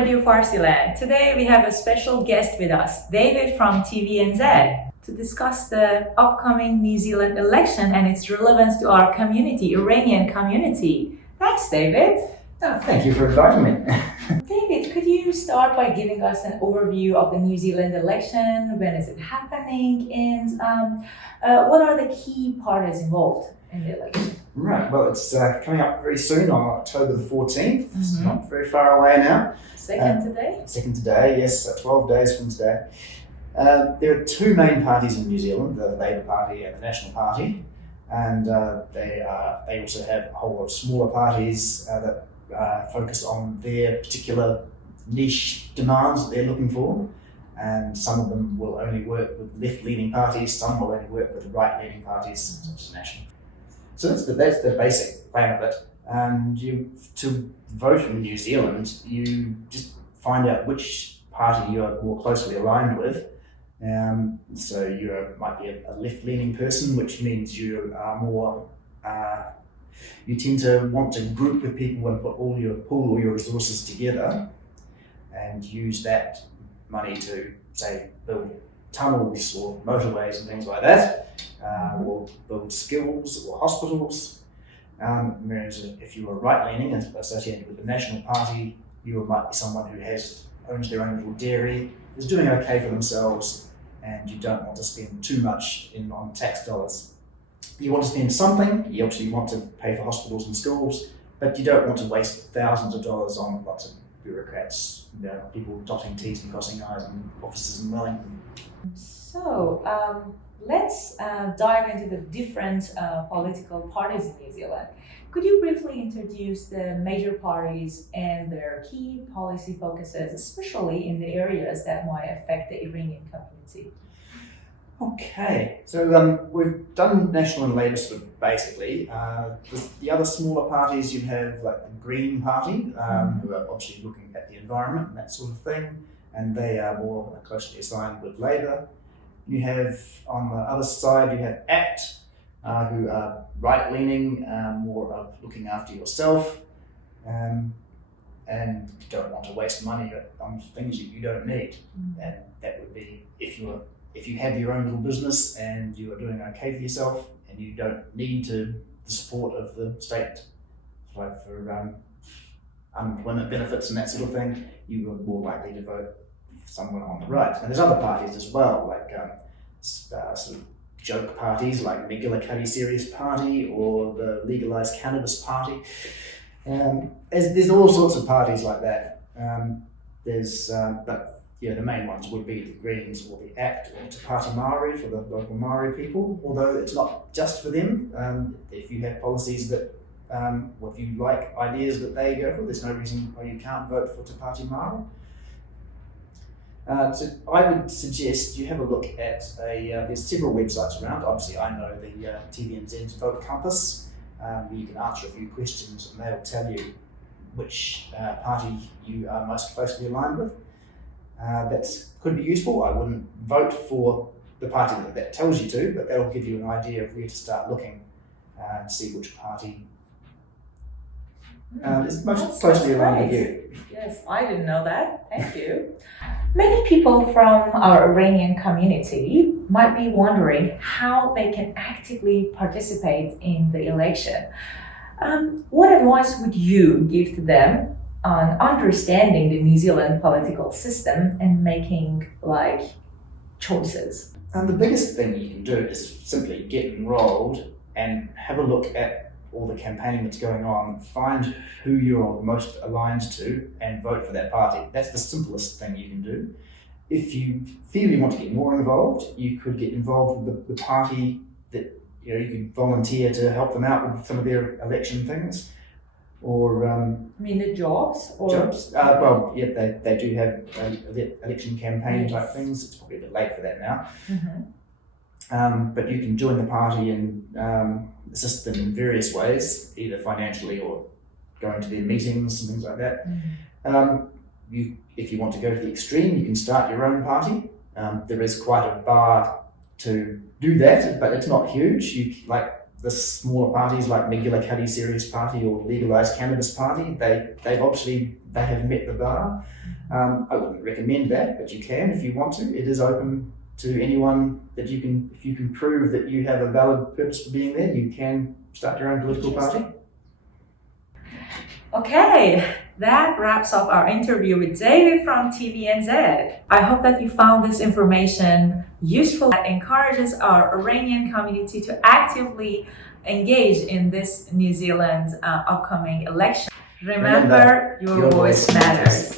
Radiofarsiland. Today we have a special guest with us, David from TVNZ, to discuss the upcoming New Zealand election and its relevance to our community, Iranian community. Thanks, David. Thank you for inviting me. David, could you start by giving us an overview of the New Zealand election? When is it happening? And what are the key parties involved in the election? Right, well, it's coming up very soon on October the 14th. It's not very far away now. Second today, yes, 12 days from today. There are two main parties in New Zealand, the Labour Party and the National Party. And they also have a whole lot of smaller parties that focus on their particular niche demands that they're looking for. And some of them will only work with left-leaning parties, some will only work with right-leaning parties, such as National. So that's the basic plan of it. And to vote in New Zealand, you just find out which party you're more closely aligned with. So you might be a left-leaning person, which means you are more. You tend to want to group with people and pool all your resources together, and use that money to, say, build tunnels or motorways and things like that, or build schools or hospitals. Whereas if you are right-leaning and associated with the National Party, you might be someone who owns their own little dairy, is doing okay for themselves, and you don't want to spend too much on tax dollars. You want to spend something, you actually want to pay for hospitals and schools, but you don't want to waste thousands of dollars on lots of bureaucrats, people dotting T's and crossing I's and offices in Wellington. So let's dive into the different political parties in New Zealand. Could you briefly introduce the major parties and their key policy focuses, especially in the areas that might affect the Iranian community? Okay, so we've done National and Labour sort of basically. The other smaller parties, you have like the Green Party, who are obviously looking at the environment and that sort of thing, and they are more closely assigned with Labour. You have, on the other side, you have ACT, who are right-leaning, more of looking after yourself, and you don't want to waste money on things that you don't need. And that would be if you have your own little business and you are doing okay for yourself and you don't need the support of the state, like for unemployment benefits and that sort of thing, you are more likely to vote for someone on the right. And there's other parties as well, like sort of joke parties like McGillicuddy Serious Party or the Legalised Cannabis Party. There's all sorts of parties like that. But the main ones would be the Greens or the ACT or Te Pāti Māori for the local Māori people, although it's not just for them. If you have policies that, or if you like ideas that they go for, there's no reason why you can't vote for Te Pāti Māori. So I would suggest you have a look at there's several websites around. Obviously, I know the TVNZ Vote Compass. You can answer a few questions and they'll tell you which party you are most closely aligned with. That could be useful. I wouldn't vote for the party that tells you to, but that'll give you an idea of where to start looking and see which party is most closely aligned with you. Yes, I didn't know that. Thank you. Many people from our Iranian community might be wondering how they can actively participate in the election. What advice would you give to them on understanding the New Zealand political system and making choices? The biggest thing you can do is simply get enrolled and have a look at all the campaigning that's going on, find who you're most aligned to and vote for that party. That's the simplest thing you can do. If you feel you want to get more involved, you could get involved with the party that you could volunteer to help them out with some of their election things. Or the jobs? Jobs. They do have election campaign type things. It's probably a bit late for that now. But you can join the party and assist them in various ways, either financially or going to their meetings and things like that. If you want to go to the extreme, you can start your own party. There is quite a bar to do that, but it's not huge. the smaller parties like McGillicuddy Serious Party or Legalised Cannabis Party, they have met the bar. I wouldn't recommend that, but you can if you want to. It is open to anyone that if you can prove that you have a valid purpose for being there, you can start your own political party. Okay, that wraps up our interview with David from TVNZ. I hope that you found this information useful. That encourages our Iranian community to actively engage in this New Zealand upcoming election. Remember, your voice matters.